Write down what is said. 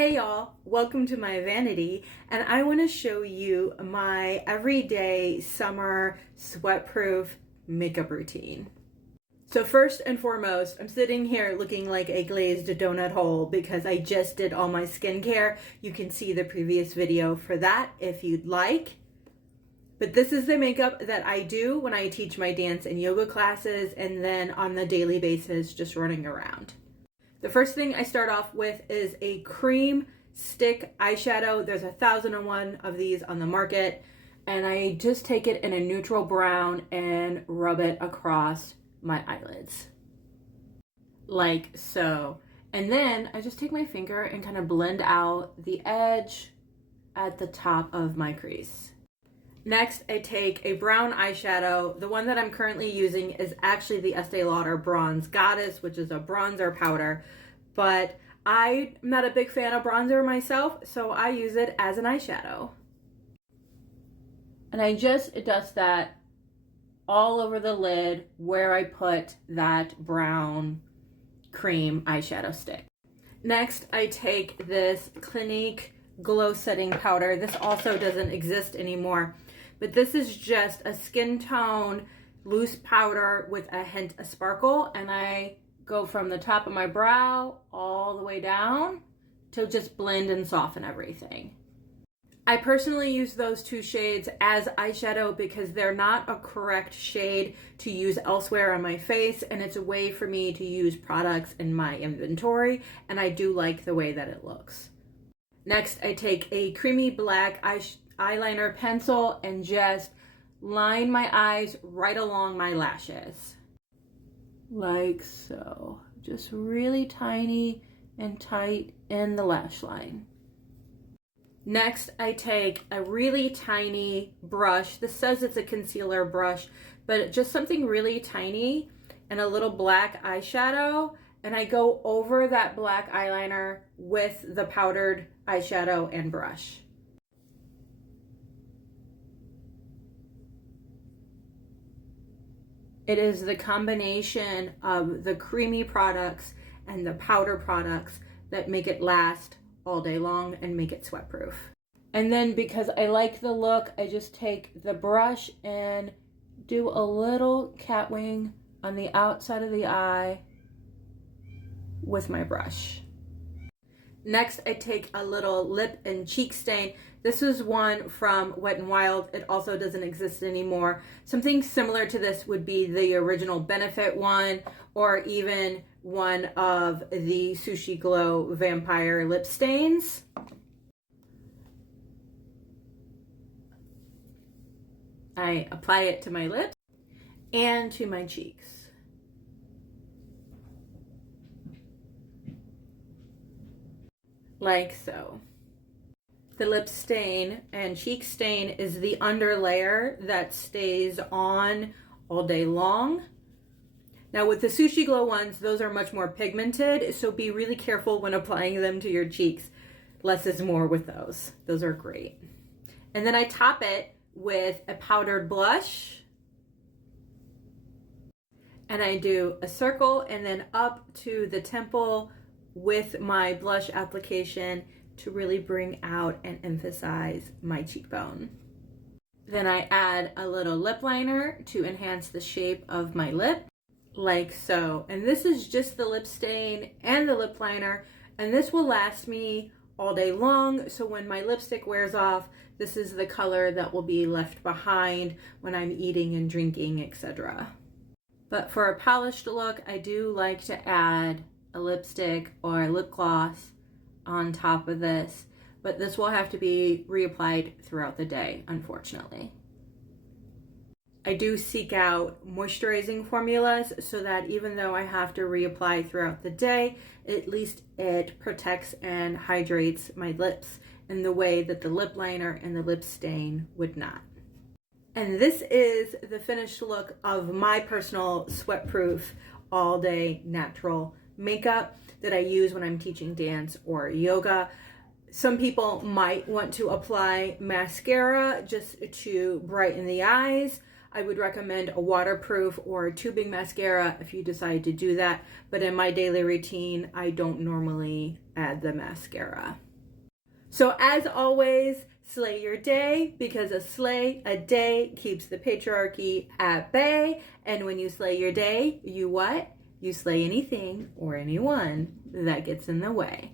Hey y'all, welcome to my vanity, and I want to show you my everyday summer sweat-proof makeup routine. So first and foremost, I'm sitting here looking like a glazed donut hole because I just did all my skincare. You can see the previous video for that if you'd like. But this is the makeup that I do when I teach my dance and yoga classes and then on the daily basis just running around. The first thing I start off with is a cream stick eyeshadow. There's 1,001 of these on the market. And I just take it in a neutral brown and rub it across my eyelids. Like so. And then I just take my finger and kind of blend out the edge at the top of my crease. Next, I take a brown eyeshadow. The one that I'm currently using is actually the Estee Lauder Bronze Goddess, which is a bronzer powder, but I'm not a big fan of bronzer myself, so I use it as an eyeshadow. And I just dust that all over the lid where I put that brown cream eyeshadow stick. Next, I take this Clinique Glow Setting Powder. This also doesn't exist anymore, but this is just a skin tone loose powder with a hint of sparkle, and I go from the top of my brow all the way down to just blend and soften everything. I personally use those two shades as eyeshadow because they're not a correct shade to use elsewhere on my face, and it's a way for me to use products in my inventory, and I do like the way that it looks. Next, I take a creamy black eyeliner pencil and just line my eyes right along my lashes. Like so. Just really tiny and tight in the lash line. Next, I take a really tiny brush. This says it's a concealer brush, but just something really tiny and a little black eyeshadow. And I go over that black eyeliner with the powdered eyeshadow and brush. It is the combination of the creamy products and the powder products that make it last all day long and make it sweat proof. And then because I like the look, I just take the brush and do a little cat wing on the outside of the eye with my brush. Next, I take a little lip and cheek stain. This is one from Wet n Wild. It also doesn't exist anymore. Something similar to this would be the original Benefit one, or even one of the Sushi Glow Vampire lip stains. I apply it to my lips and to my cheeks. Like so. The lip stain and cheek stain is the under layer that stays on all day long. Now with the Sushi Glow ones, those are much more pigmented, so be really careful when applying them to your cheeks. Less is more with those. Those are great. And then I top it with a powdered blush. And I do a circle and then up to the temple with my blush application to really bring out and emphasize my cheekbone. Then I add a little lip liner to enhance the shape of my lip, like so. And this is just the lip stain and the lip liner, and this will last me all day long, so when my lipstick wears off, this is the color that will be left behind when I'm eating and drinking, etc. But for a polished look, I do like to add a lipstick or a lip gloss on top of this, but this will have to be reapplied throughout the day, unfortunately. I do seek out moisturizing formulas so that even though I have to reapply throughout the day, at least it protects and hydrates my lips in the way that the lip liner and the lip stain would not. And this is the finished look of my personal sweat-proof all-day natural makeup that I use when I'm teaching dance or yoga. Some people might want to apply mascara just to brighten the eyes. I would recommend a waterproof or a tubing mascara if you decide to do that. But in my daily routine, I don't normally add the mascara. So as always, slay your day, because a day keeps the patriarchy at bay. And when you slay your day, you what? You slay anything or anyone that gets in the way.